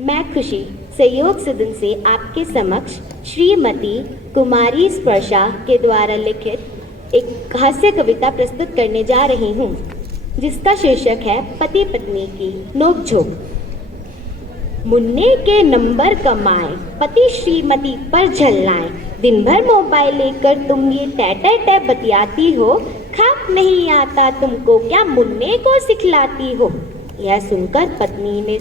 मैं खुशी सहयोग सदन से आपके समक्ष श्रीमती कुमारी स्पर्शा के द्वारा लिखित एक हास्य कविता प्रस्तुत करने जा रही हूँ, जिसका शीर्षक है पति पत्नी की नोकझोंक। मुन्ने के नंबर कमाए, पति श्रीमती पर झल्लाए, दिन भर मोबाइल लेकर तुम ये टै बतियाती हो, खाक नहीं आता तुमको क्या मुन्ने को सिखलाती हो। यह सुनकर पत्नी ने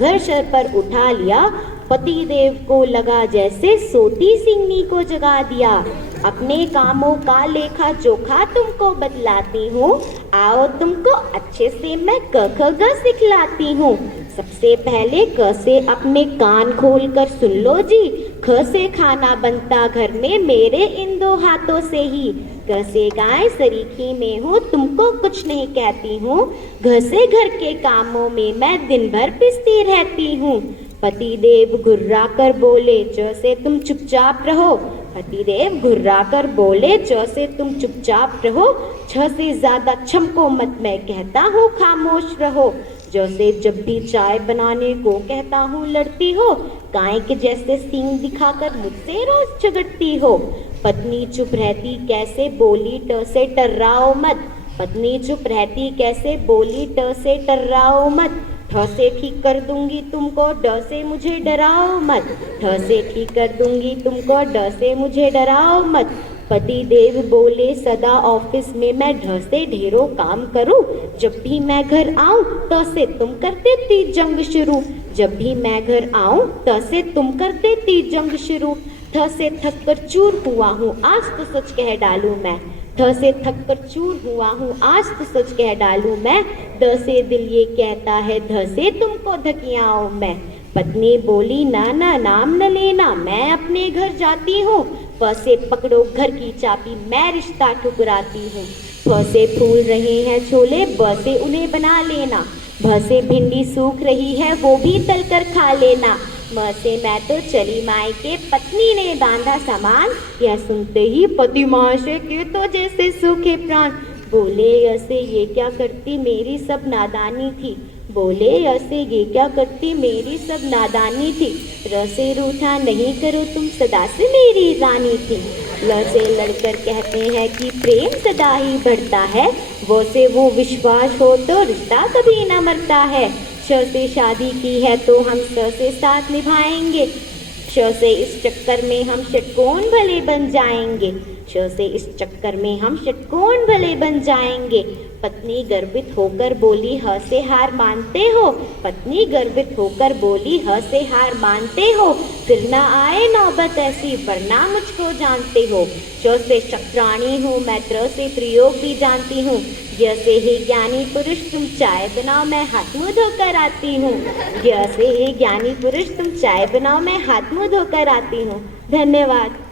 घर सर पर उठा लिया, पति देव को लगा जैसे सोती सिंगनी को जगा दिया। अपने कामों का लेखा जोखा तुमको बतलाती हूँ, आओ तुमको अच्छे से मैं क ख ग सिखलाती हूँ। सबसे पहले क से अपने कान खोल कर सुन लो जी, ख से खाना बनता घर में मेरे इन दो हाथों से ही। ग से गाय सरीखी में हूँ तुमको कुछ नहीं कहती हूँ, घ से घर के कामों में मैं दिन भर पिसती रहती हूँ। पति देव घुर्रा कर बोले, च से तुम चुपचाप रहो। पति देव घुर्रा कर बोले, च से तुम चुपचाप रहो, छ से ज्यादा छमको मत, मैं कहता हूँ खामोश रहो। ज से जब भी चाय बनाने को कहता हूँ लड़ती हो, गाय के जैसे सींग दिखाकर मुझसे रोज झगड़ती हो। पत्नी चुप रहती कैसे बोली, ट से टर्राओ मत। पत्नी चुप रहती कैसे बोली, ट से टर्राओ मत। ठ से ठीक कर दूंगी तुमको, ड से मुझे डराओ मत। ठ से ठीक कर दूंगी तुमको, ड से मुझे डराओ मत। पति देव बोले, सदा ऑफिस में मैं ढ से ढेरों काम करूं, जब भी मैं घर आऊं त से तुम कर देती जंग शुरू। जब भी मैं घर आऊं त से तुम कर देती जंग शुरू। ठ से थक कर चूर हुआ हूँ आज तो सच कह डालूं मैं। ठ से थक कर चूर हुआ हूँ आज तो सच कह डालूं मैं। द से दिल ये कहता है, ध से तुमको धकियाऊं मैं। पत्नी बोली, ना ना नाम न लेना, मैं अपने घर जाती हूँ। प से पकड़ो घर की चाबी, मैं रिश्ता ठुकराती हूँ। फ से फूल रहे हैं छोले, ब से उन्हें बना लेना। भ से भिंडी सूख रही है, वो भी तल कर खा लेना। म से मैं तो चली मायके, पत्नी ने बांधा सामान। यह सुनते ही पति महाशय के तो जैसे सूखे प्राण। बोले, ऐसे ये क्या करती मेरी सब नादानी थी। बोले, ऐसे ये क्या करती मेरी सब नादानी थी। र से रूठा नहीं करो तुम सदा से मेरी रानी थी। ल से लड़कर कहते हैं कि प्रेम सदा ही बढ़ता है, वो से वो विश्वास हो तो रिश्ता कभी न मरता है। श से शादी की है तो हम स से साथ निभाएंगे, श से इस चक्कर में हम षटकोण भले बन जाएंगे। श से इस चक्कर में हम षटकोण भले बन जाएंगे। पत्नी गर्वित होकर बोली, ह से हार मानते हो। पत्नी गर्वित होकर बोली, ह से हार मानते हो, फिर ना आए नौबत ऐसी वरना मुझको जानते हो। श से शक्राणी हूँ मैं, त्र से प्रयोग भी जानती हूँ। य से हे ज्ञानी पुरुष तुम चाय बनाओ, मैं हाथ मुँह धोकर आती हूँ। य से हे ज्ञानी पुरुष तुम चाय बनाओ, मैं हाथ मुँह धोकर आती हूँ। धन्यवाद।